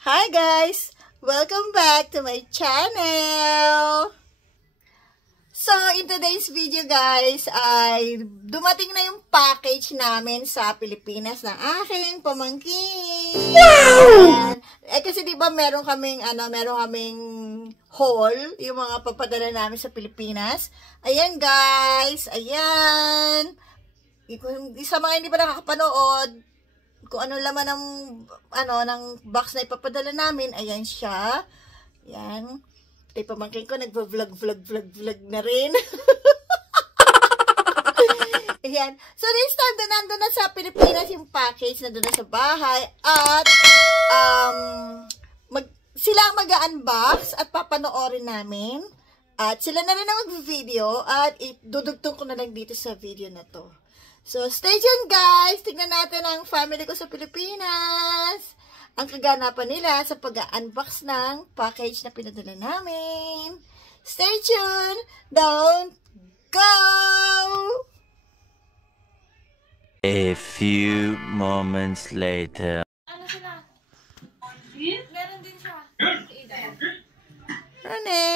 Hi guys! Welcome back to my channel! So, in today's video guys, ay dumating na yung package namin sa Pilipinas ng aking pamangkin. Wow! Kasi diba meron kaming haul, yung mga papadala namin sa Pilipinas. Ayan guys, ayan. Sa mga hindi pa nakakapanood, kung ano laman ng box na ipapadala namin, ayan siya. Ayan. Ito yung pamangkin ko, nagva-vlog na rin. Ayan. So, this time, nandun na sa Pilipinas yung package, nandun na sa bahay. At, sila ang mag-unbox at papanoorin namin. At sila na rin ang mag-video. At dudugtong ko na lang dito sa video na to. So, stay tuned guys! Tignan natin ang family ko sa Pilipinas. Ang kaganapan nila sa pag-unbox ng package na pinadala namin. Stay tuned! Don't go! A few moments later. Ano sila? Meron din siya. Rene!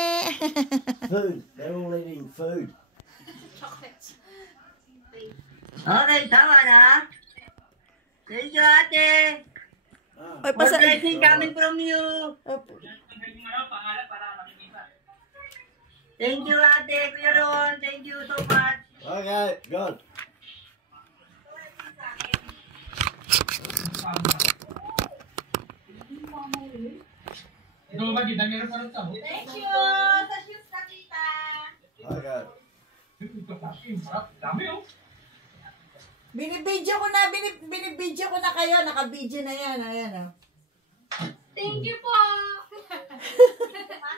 Food. They're all eating food. Chocolates. Okay, tama na. Thank you, ate. Ay, More blessing coming from you. Thank you, ate. Kuya Ron. Thank you so much. Okay, good. Thank you! Sa shoes na tita! Okay. Binibidyo ko na kayo. Naka-video na yan. Ayan o. Thank you po!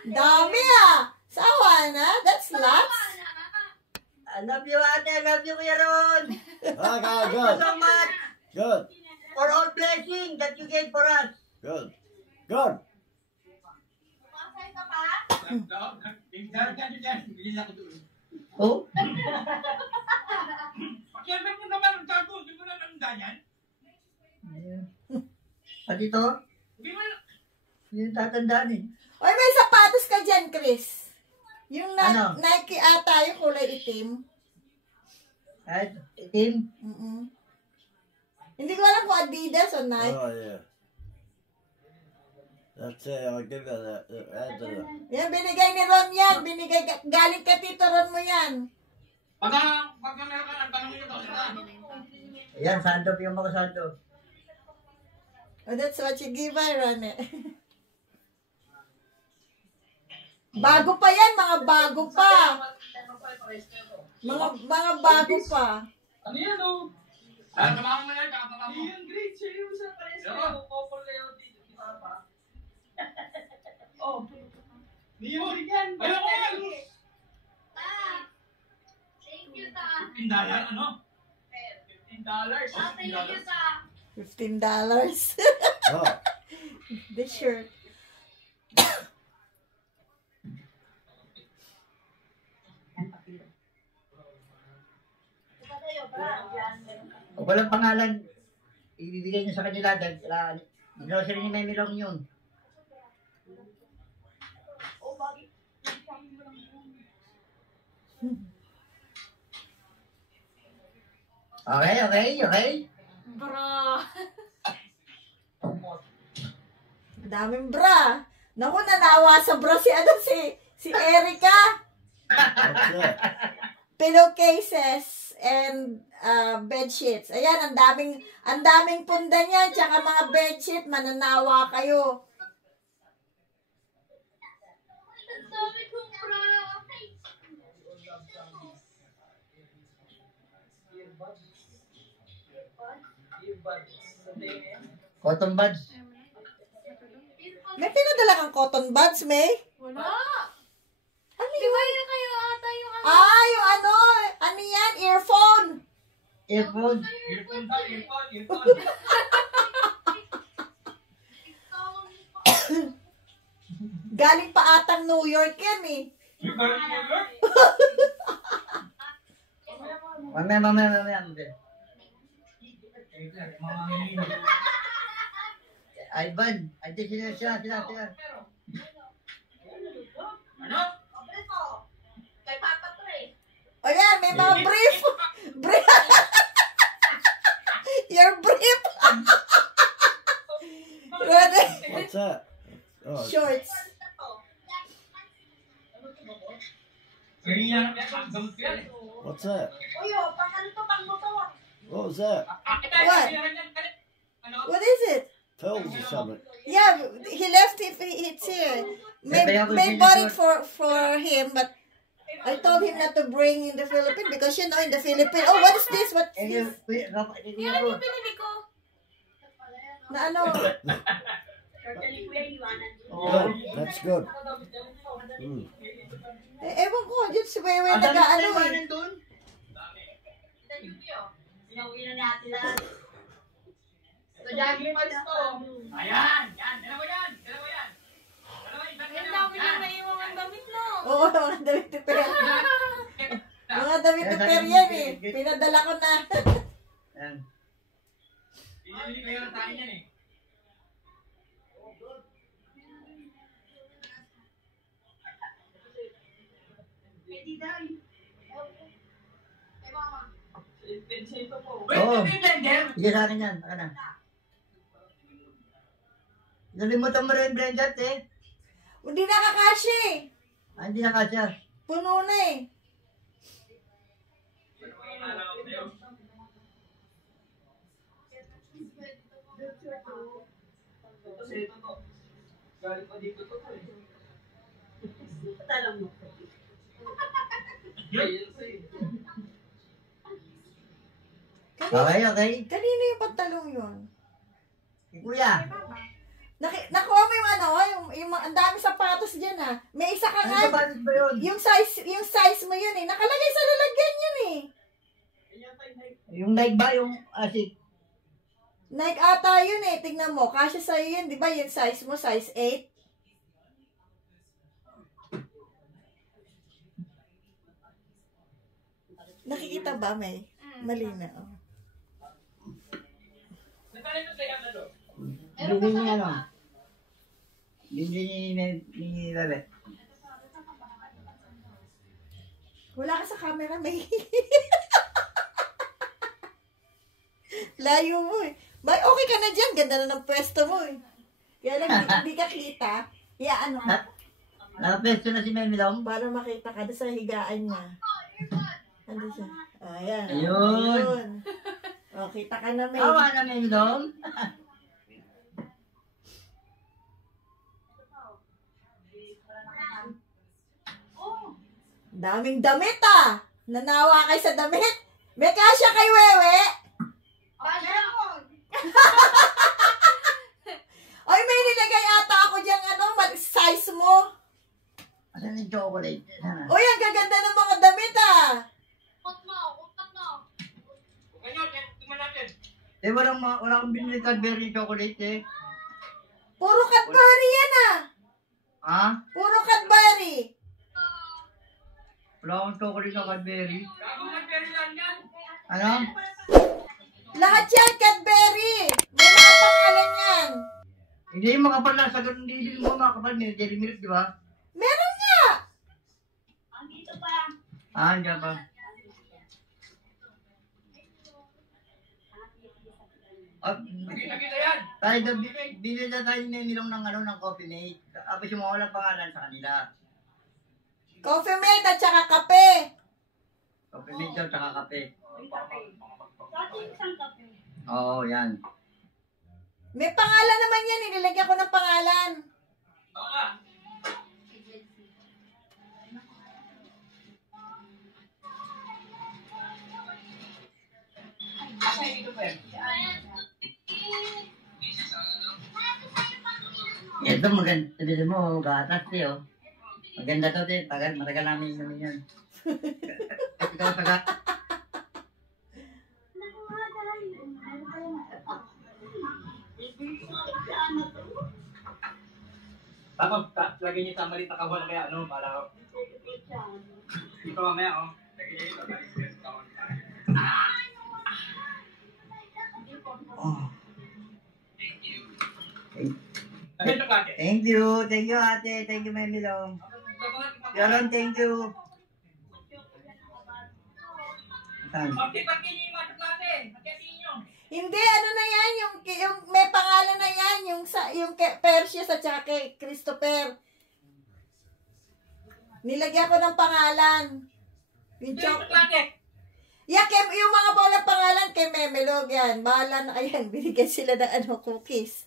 Dami ah! Sawa na? That's lots. I love you, ate. I love you, Kuya Ron. Okay, Thank you good. so much Good. for all blessing that you gave for us. Good. Good. Masay ka pa? Oh? At ito? Yung tatandaan eh. Oy, may sapatos ka dyan, Chris. Yung Ano? Nike ata, yung kulay itim. At itim. Hindi ko alam kung Adidas o Nike. Oh, yeah. That's it. I'll give you that. Add to that. Yan, binigay ni Ron yan. Galing ka Tito Ron mo yan. Ayan, sando. Yung mga sando. Oh, that's what you give, Ron eh. Bago pa yan, mga bago pa. Mga bago pa. Ano yan o? Ano naman mo yan? Kakatama mo? Yung grade siya yung sa pares ko. Couple na yun dito. Di ba pa? Oh. Niyo rin yan. Ayoko yan. Thank you, ta! $15 ano? $15. Thank you, ta! $15. Oh. The shirt. O walang pangalan, ibibigay niyo sa kanila dahil grocery ni Memi Long yun. Okay. Bro! Daming bra. Naku, nanawa sa bra si Erica. That's it. Pillowcases and bed sheets. Ayan, ang daming punda niyan, tsaka mga bed sheet, mananawa kayo. Ang dami kong bra! Cotton buds. May pinadala kang cotton buds, May? Wala! Ano Di yun? ba yun kayo ata yung ano? Yung ano yan? Earphone. Earphone. Earphone daw, earphone. Galing pa atang New York yan eh. Mamaya. Ivan. Ante sila. Ano? Kay Papa to eh. O yan, may mga brief. Brief. Your brief. Ready? What's that? Oh, Shorts. Kaya ang gamot ko yan. what's that? Uy, pang ano to, pang motor. What was that? What? Ano? What is it? Pills or something? Yeah, he left it. It's here. May bought it for him, but I told him not to bring in the Philippines because in the Philippines. Oh, what is this? What's this? Yan yung pinili ko. Na ano? Shortly kuya, iwanan. Good. That's good. Mm. Ewan ko, dyan si Wewe Ang dami nag-ano tayo eh. nandun. Ito yung video. Sinauwi na natin lahat. So, jogging pa to. Ayan! Yan! Dalawa yan! Dalawa yan! Ang dami yung naiwang ang damit mo. Oo, mga damit ni Per. Mga damit ni Per yan eh. Pinadala ko na. Yan. Pinili kayo ng tayo yan eh. Pwede daw. Kay mama. Pencil pa po. Oo. Wait, blender! Sige sa akin yan. Saka na. Nalimutan mo rin blender, eh. Hindi nakakasya eh. Hindi na kasya. Puno na eh. Kasi ito to. Galing pa dito to eh. Talang mo. Okay. Kanino yung pantalong yun? Kuya. Nakuha mo yung ano, ang dami sapatos dyan ah. May isa ka Ano nga. sapatos ba yun? Yung size mo yun eh. Nakalagay sa lalagyan yun eh. Yung Nike ba? Yung Asics? Nike ata yun eh. Tingnan mo. Kasya sa'yo yun. Di ba yung size mo? Size 8? Nakikita ba, May? Malina. Oh. Nagkano tayo na to? Bili niya ano? Bili ni Bebe. Wala ka sa camera, May. Layo mo eh. May okay ka na dyan. Ganda na ng pwesto mo eh. Kaya lang, hindi ka kita. Kaya ano, Nakapesto na si Memilong. para makita ka doon sa higaan niya. Ano siya? Ayan. Ayun. O, kita ka na, May. Awa na Memilong. Daming damit ah! Nanawa kay sa damit. May kasya kay Wewe. Ay, may nilagay ata ako dyan, size mo. Asan yung chocolate? Sana. Uy, ang gaganda ng mga damit ah. Ukot mo. Ganyo, tingnan natin. Eh, wala akong binili Cadbury chocolate eh. Puro Cadbury yan ah. Ha? Puro Cadbury. Wala akong chocolate na Cadbury. Gago mag-berry lang yan. Ano? Lahat yan, Cadbury. May mga pangalan yan. Hindi yung makapal na sa ganun din mo makapal ni Jerry Milk, di ba? Meron nga. Andito pa. Diyan pa. Nakita yan. Tayo, bili na tayo nilong ng coffee mate. Tapos yung mga walang pangalan sa kanila. Coffee mate at saka kape. Coffee mate daw, tsaka kape. Dati isang kape. Oo, yan. May pangalan naman yan. Nilagyan ko ng pangalan. Oo nga. Asa dito pa yan? Ito maganda. Sabi mo, gatas eh, oh. Maganda to, te. Matagal namin inumin yan. Ikaw, taga. Tapos, lagyan niyo sa maliit na kahon kaya ano, para... Ito mamaya, oh. Lagyan niyo sa maliit na kahon. Oh. Ay, chocolate. Thank you ate. Thank you, Memilong. Yaron, thank you. Saan? Pati niyo yung mga chocolate. Pati niyo. Hindi, ano na yan, yung may pangalan na yan, yung kay Perseus at saka kay Christopher. Nilagyan ko ng pangalan. Yung Chocolate. Yeah, yung mga walang pangalan kay Memelog yan. Bahala na, ayan, binigyan sila ng cookies.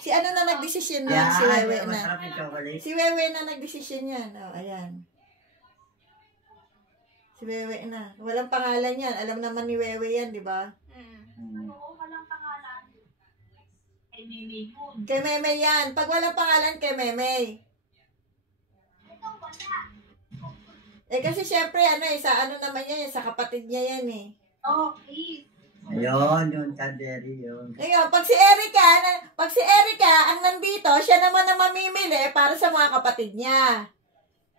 Si ano na nagdesisyon na, si Wewe na. Masarap yung chocolate. Si Wewe na nagdesisyon yan. Oh, ayan. Si Wewe na. Walang pangalan yan. Alam naman ni Wewe yan, di ba? Kay Meme yan. Pag walang pangalan, kay Meme. Eh kasi syempre, sa ano naman yan, sa kapatid niya yan eh. Ayun, yung Cadbury yun. Ngayon, pag si Erica ang nandito, siya naman ang mamimili para sa mga kapatid niya.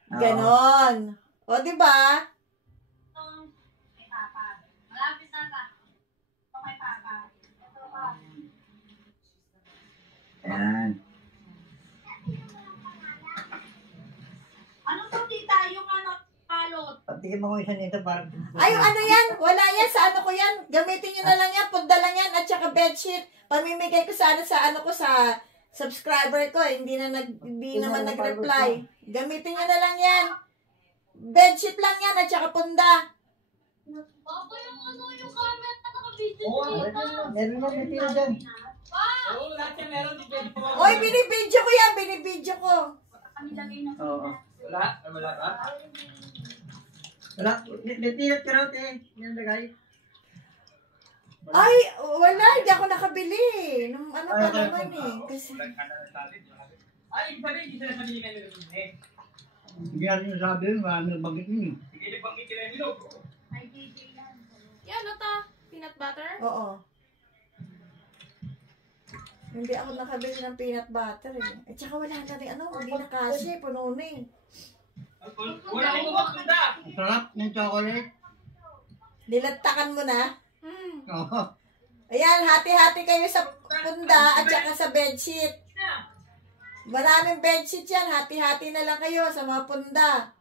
Ganon. O, di ba? Malapit na ka. Okay, Papa. Ayan. Ano to, tita? Yung palot. Pagtigin mo ko isa nito para... Ay, yung ano yan? Wala yan. Sa ano ko yan? Gamitin nyo na lang yan. Punda lang yan. At saka bedsheet. Pamimigay ko sa subscriber ko. Hindi naman nag-reply. Gamitin nyo na lang yan. Bedsheet lang yan. At saka punda. Papa, yung camera na naka-video Meron na tira dyan. Oo, lahat yan meron. Oy, binibidyo ko yan. Binibidyo ko. Kami lagay na. Oo. Wala? Wala ka? Wala. May tirat ka raw, Yan lagay. Ay, wala. Hindi ako nakabili. Nung ano pa naman eh. Kasi... Ay, sabi, hindi sila sabi ni Meme. Hindi natin nasabi yun. Marami na bagit yun. Sige, nagbanggit nila yung Milo. Ay, JJ yan. Yan, ano ta? Peanut butter? Oo. Hindi ako nakabili ng peanut butter eh. At saka wala na rin hindi na kasi. Puno na eh. Wala akong kumakunda. Sarap ng chocolate. Nilagtakan mo na. Oo. Ayan, hati-hati kayo sa punda at saka sa bedsheet. Maraming bedsheet yan. Hati-hati na lang kayo sa mga punda.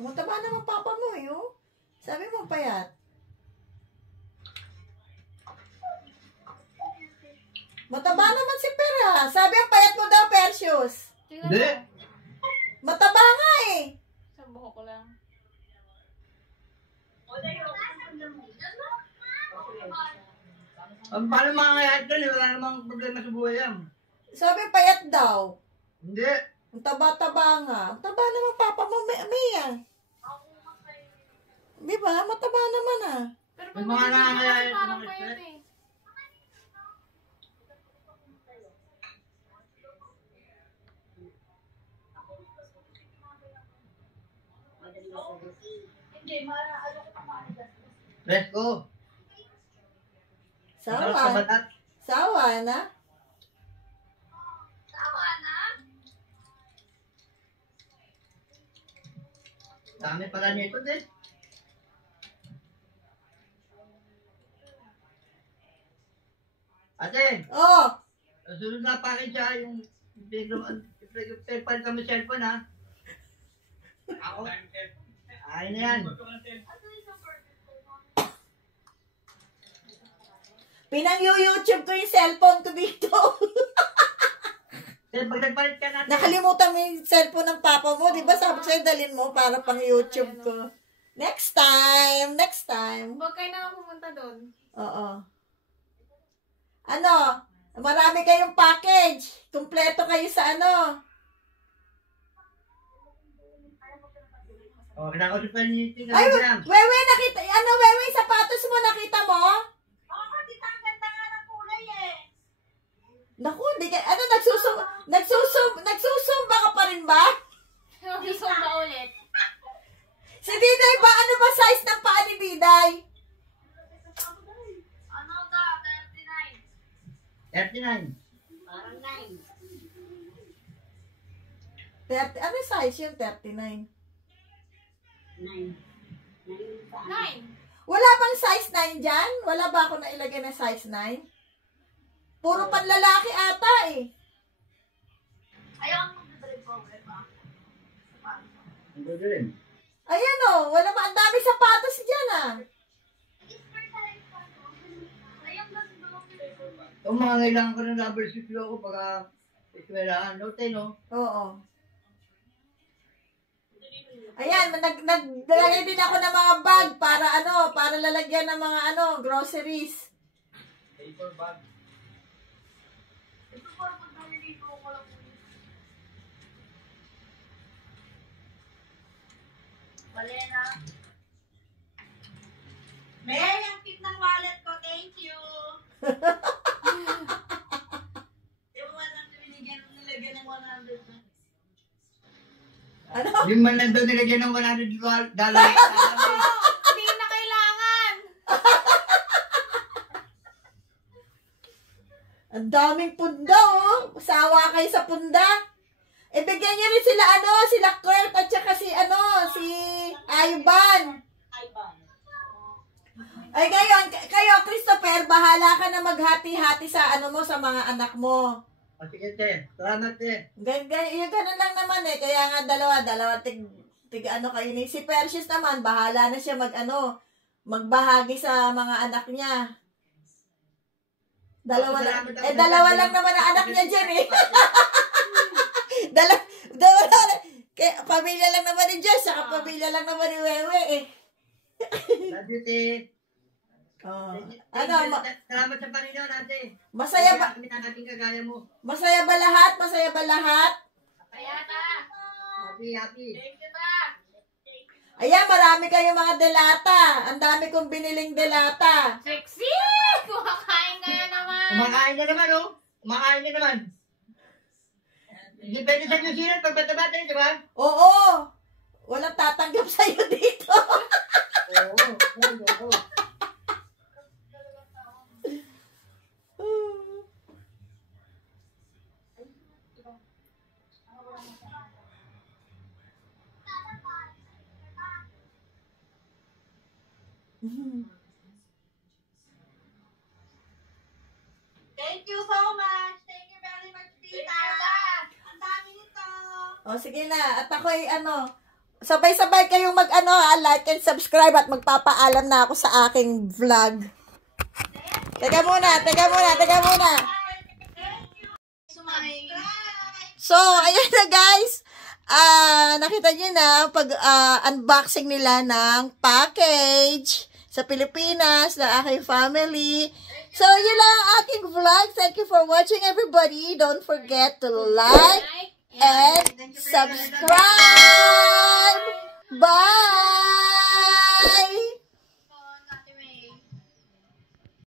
Mataba naman papa mo eh, oh. Sabi mo payat. Mataba naman si Pera. Sabi ang payat mo daw, Perseus. Tingnan Hindi. mo. Mataba nga eh. Sa buhok ko lang. Paano mga ngayat ka? Wala namang problema sa buhay yan. Sabi payat daw. Hindi. Ang taba-taba nga. Ang taba naman papa mo, Mia. Di ba? Mataba naman ah. Pero Yung pag mga nangangayayat, parang mga payat sweat. eh. Hindi, ayaw ko pa maaligas. Fresco. Masarap sa Sawa. batat. Sawa na. Tawa na. Dami pala nito din. Ate, Oh, sunod na package siya yung pagpalit kami cellphone ha. Ako. Ayun na yan. pinang-YouTube ko yung cellphone ko dito. Then pag nagpalit ka natin. Nakalimutan mo yung cellphone ng papa mo. Di ba sabi ko sa'yo, dalhin mo para pang YouTube ko. Next time. Next time. Huwag kayo na pumunta doon. Oo. Ano? Marami kayong package. Kumpleto kayo sa ano. Oh, kinakausap ka ni Tingnan Ay, lang. Wewe, nakita, Wewe, yung sapatos mo, nakita mo? Oo, tita, ang ganda nga ng kulay eh. Naku, hindi ka, nagsusumba ka pa rin ba? Mag-isong ba ulit? Si Diday ba? Ano ba size ng paa ni Diday? Ano ka? 39. 39. Parang 9. 30, ano size yun? 39. 9. Wala bang size 9 dyan? Wala ba ako nailagay na size 9? Puro panlalaki ata eh. Ayaw mo mag-drive po. Ang ganda rin. Ayan o, wala ba? Ang dami sapatos dyan ah. Yung mga kailangan ko ng rubber suit ko pagka eskwelahan. Note, no? Oo. Ayan, naglalagay din ako ng mga bag para para lalagyan ng mga groceries. Paper bag. Ito po, pag nalilito ko lang po. Valena. May, ang cute ng wallet ko. Thank you. Yung walang nilagyan ng 100 na. Ano? Yung man lang doon nilagyan ng $100. Hindi na kailangan. Ang daming punda oh. Sawa kayo sa punda. E bigyan niyo rin sila sila Kurt at saka si Ivan. Ay ngayon, kayo Christopher, bahala ka na maghati-hati sa sa mga anak mo. O sige, te. Salamat, te. Ganun lang naman eh. Kaya nga dalawa tig kayo ni. Si Perseus naman, bahala na siya magbahagi sa mga anak niya. Dalawa lang naman ang anak niya dyan eh. dalawa kaya pamilya lang naman ni Jess, saka pamilya lang naman ni Wewe eh. Love you, te. Salamat sa Panginoon, ate. Masaya ba? Kami ng ating kagaya mo. Masaya ba lahat? Masaya ba lahat? Kaya ta. Happy. Thank you ta. Ayan, marami kayong mga delata. Ang dami kong biniling delata. Sexy! Kumakain ka na naman. Kumakain na naman, oh. Kumakain na naman. Depende sa New Zealand, pagbata-bata, di ba? Oo. Walang tatanggap sa'yo dito. Oo. Thank you so much. Thank you very much, Tita. Ang dami nito. O, sige na. At ako'y sabay-sabay kayong like and subscribe at magpapaalam na ako sa aking vlog. Teka muna. So, ayan na guys. Nakita niyo na pag-unboxing nila ng package sa Pilipinas na aking family. So, yun lang ang aking vlog. Thank you for watching, everybody. Don't forget to like and subscribe. Bye!